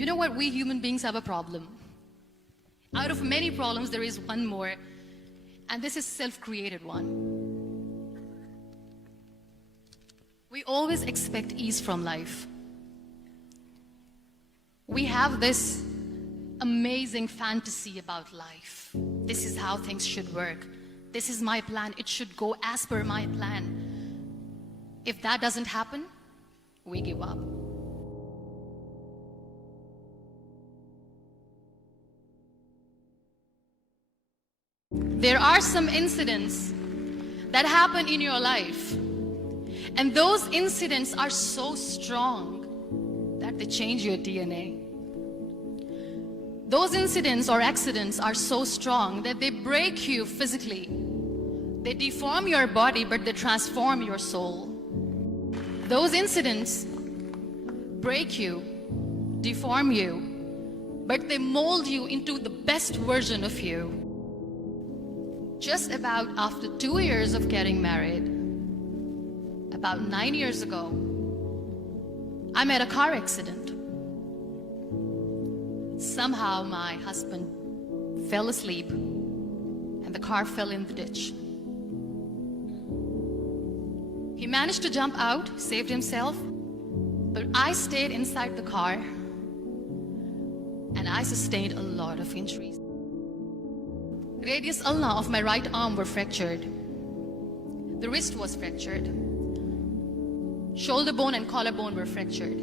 You know what? We human beings have a problem. Out of many problems, there is one more, and this is self-created one. We always expect ease from life. We have this amazing fantasy about life. This is how things should work. This is my plan. It should go as per my plan. If that doesn't happen, we give up. There are some incidents that happen in your life, and those incidents are so strong that they change your DNA. Those incidents or accidents are so strong that they break you physically. They deform your body, but they transform your soul. Those incidents break you, deform you, but they mold you into the best version of you. Just about after 2 years of getting married, about 9 years ago, I met a car accident. Somehow my husband fell asleep and the car fell in the ditch. He managed to jump out, saved himself, but I stayed inside the car and I sustained a lot of injuries. Radius ulna of my right arm were fractured. The wrist was fractured. Shoulder bone and collarbone were fractured.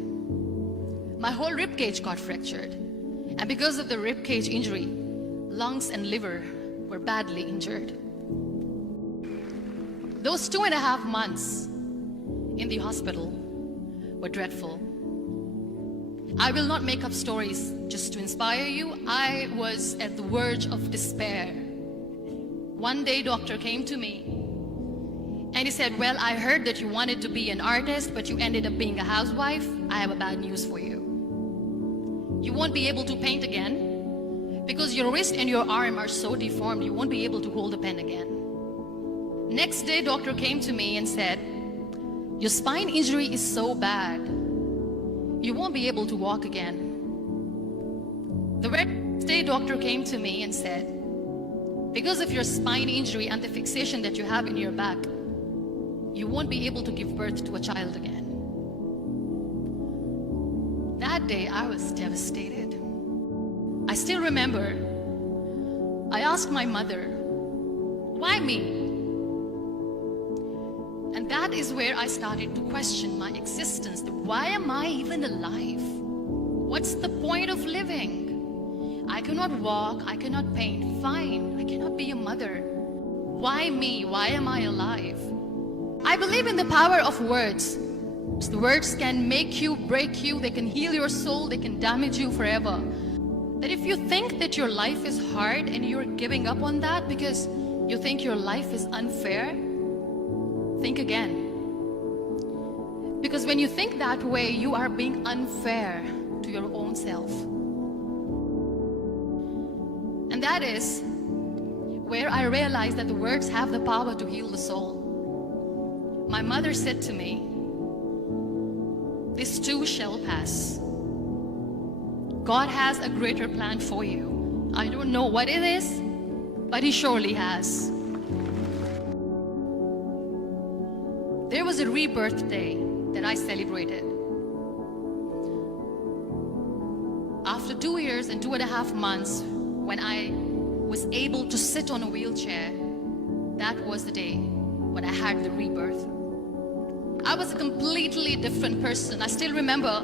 My whole rib cage got fractured. And because of the rib cage injury, lungs and liver were badly injured. Those 2.5 months in the hospital were dreadful. I will not make up stories just to inspire you. I was at the verge of despair. One day, doctor came to me and he said, well, I heard that you wanted to be an artist, but you ended up being a housewife. I have a bad news for you. You won't be able to paint again because your wrist and your arm are so deformed, you won't be able to hold a pen again. Next day, doctor came to me and said, your spine injury is so bad, you won't be able to walk again. The next day, doctor came to me and said, because of your spine injury and the fixation that you have in your back, you won't be able to give birth to a child again. That day, I was devastated. I still remember, I asked my mother, why me? And that is where I started to question my existence. Why am I even alive? What's the point of living? I cannot walk, I cannot paint, fine, I cannot be a mother. Why me? Why am I alive? I believe in the power of words. The words can make you, break you, they can heal your soul, they can damage you forever. That if you think that your life is hard and you're giving up on that because you think your life is unfair, think again. Because when you think that way, you are being unfair to your own self. And that is where I realized that the words have the power to heal the soul. My mother said to me, this too shall pass. God has a greater plan for you. I don't know what it is, but He surely has. There was a rebirth day that I celebrated. After 2 years and 2.5 months, when I was able to sit on a wheelchair, that was the day when I had the rebirth. I was a completely different person. I still remember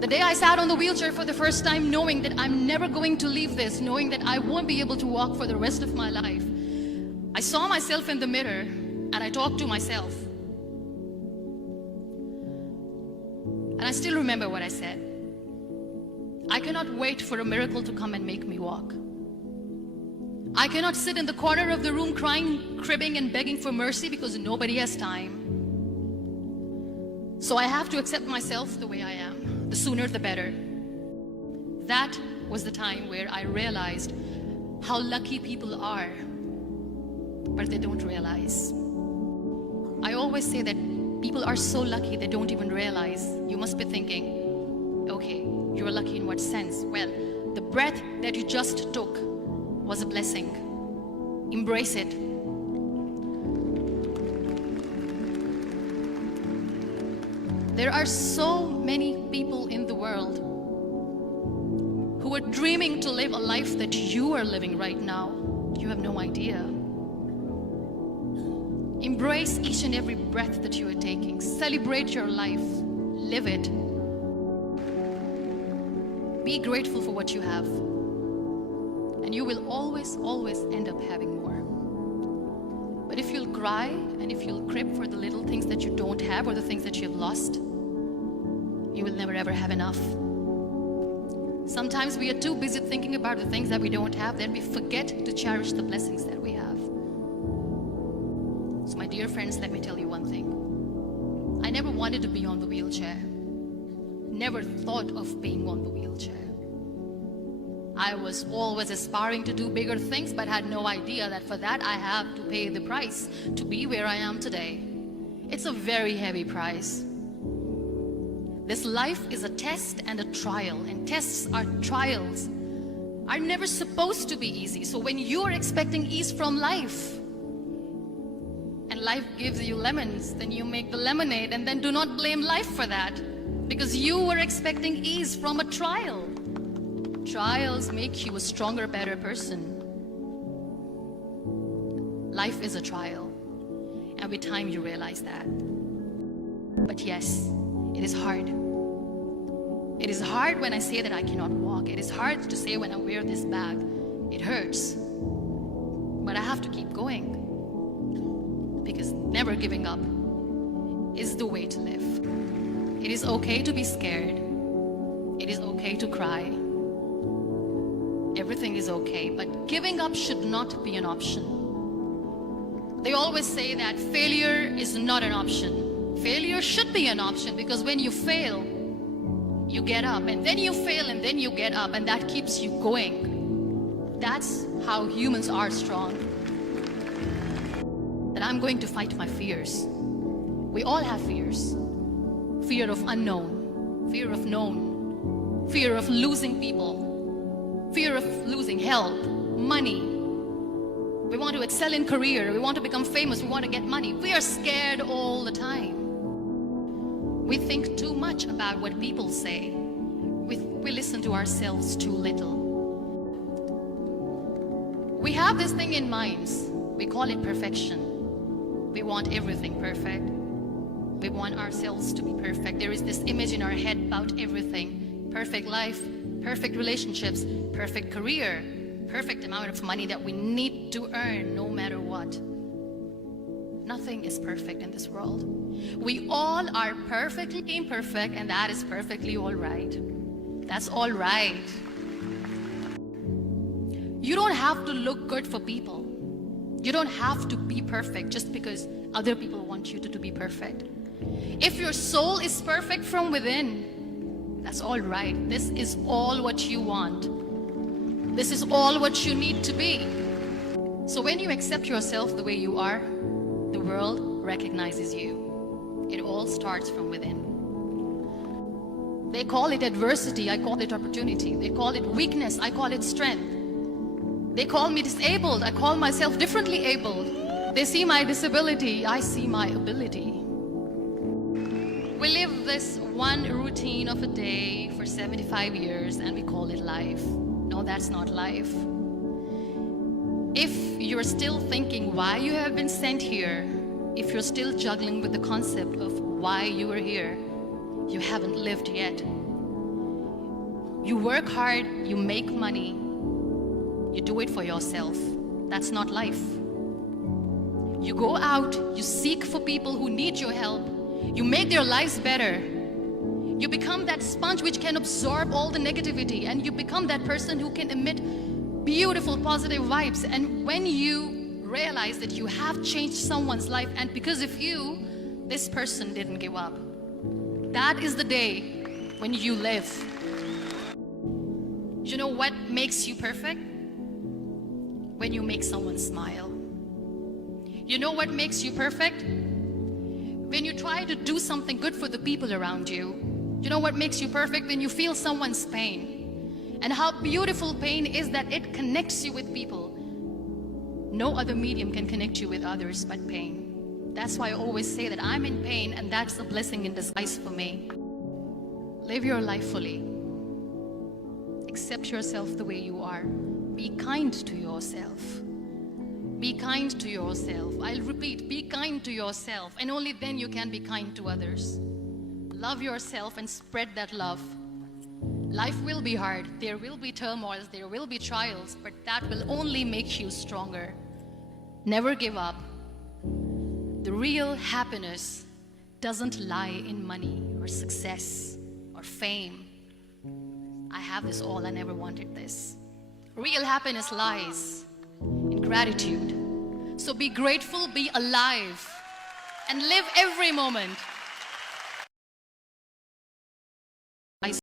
the day I sat on the wheelchair for the first time, knowing that I'm never going to leave this, knowing that I won't be able to walk for the rest of my life. I saw myself in the mirror and I talked to myself. And I still remember what I said. I cannot wait for a miracle to come and make me walk. I cannot sit in the corner of the room crying, cribbing and begging for mercy because nobody has time. So I have to accept myself the way I am. The sooner the better. That was the time where I realized how lucky people are, but they don't realize. I always say that people are so lucky they don't even realize. You must be thinking, okay, You're lucky in what sense? Well, the breath that you just took was a blessing. Embrace it. There are so many people in the world who are dreaming to live a life that you are living right now. You have no idea. Embrace each and every breath that you are taking. Celebrate your life. Live it. Be grateful for what you have. And you will always, always end up having more. But if you'll cry and if you'll crib for the little things that you don't have or the things that you have lost, you will never ever have enough. Sometimes we are too busy thinking about the things that we don't have that we forget to cherish the blessings that we have. So my dear friends, let me tell you one thing. I never wanted to be on the wheelchair. Never thought of being on the wheelchair. I was always aspiring to do bigger things, but had no idea that for that I have to pay the price to be where I am today. It's a very heavy price. This life is a test and a trial, and tests are trials are never supposed to be easy. So when you are expecting ease from life, and life gives you lemons, then you make the lemonade, and then do not blame life for that, because you were expecting ease from a trial. Trials make you a stronger, better person. Life is a trial, and with time you realize that. But yes, it is hard. It is hard when I say that I cannot walk. It is hard to say when I wear this bag. It hurts. But I have to keep going. Because never giving up is the way to live. It is okay to be scared. It is okay to cry. Everything is okay, but giving up should not be an option. They always say that failure is not an option. Failure should be an option, because when you fail, you get up, and then you fail, and then you get up, and that keeps you going. That's how humans are strong. That I'm going to fight my fears. We all have fears. Fear of unknown, fear of known, fear of losing people, fear of losing help, money. We want to excel in career, we want to become famous, we want to get money. We are scared all the time. We think too much about what people say. We listen to ourselves too little. We have this thing in minds. We call it perfection. We want everything perfect. We want ourselves to be perfect. There is this image in our head about everything. Perfect life, perfect relationships, perfect career, perfect amount of money that we need to earn no matter what. Nothing is perfect in this world. We all are perfectly imperfect, and that is perfectly all right. That's all right. You don't have to look good for people. You don't have to be perfect just because other people want you to be perfect. If your soul is perfect from within, that's all right. This is all what you want. This is all what you need to be. So when you accept yourself the way you are, the world recognizes you. It all starts from within. They call it adversity, I call it opportunity. They call it weakness, I call it strength. They call me disabled, I call myself differently abled. They see my disability, I see my ability. We live this one routine of a day for 75 years and we call it life. No, that's not life. If you're still thinking why you have been sent here, if you're still juggling with the concept of why you are here, you haven't lived yet. You work hard, you make money, you do it for yourself. That's not life. You go out, you seek for people who need your help, you make their lives better. You become that sponge which can absorb all the negativity, and you become that person who can emit beautiful positive vibes. And when you realize that you have changed someone's life, and because of you, this person didn't give up, that is the day when you live. You know what makes you perfect? When you make someone smile. You know what makes you perfect? When you try to do something good for the people around you, You know what makes you perfect? When you feel someone's pain. And how beautiful pain is that it connects you with people. No other medium can connect you with others but pain. That's why I always say that I'm in pain, and that's a blessing in disguise for me. Live your life fully. Accept yourself the way you are. Be kind to yourself. Be kind to yourself. I'll repeat, be kind to yourself, and only then you can be kind to others. Love yourself and spread that love. Life will be hard. There will be turmoils. There will be trials, but that will only make you stronger. Never give up. The real happiness doesn't lie in money or success or fame. I have this all. I never wanted this. Real happiness lies in gratitude. So be grateful, be alive, and live every moment.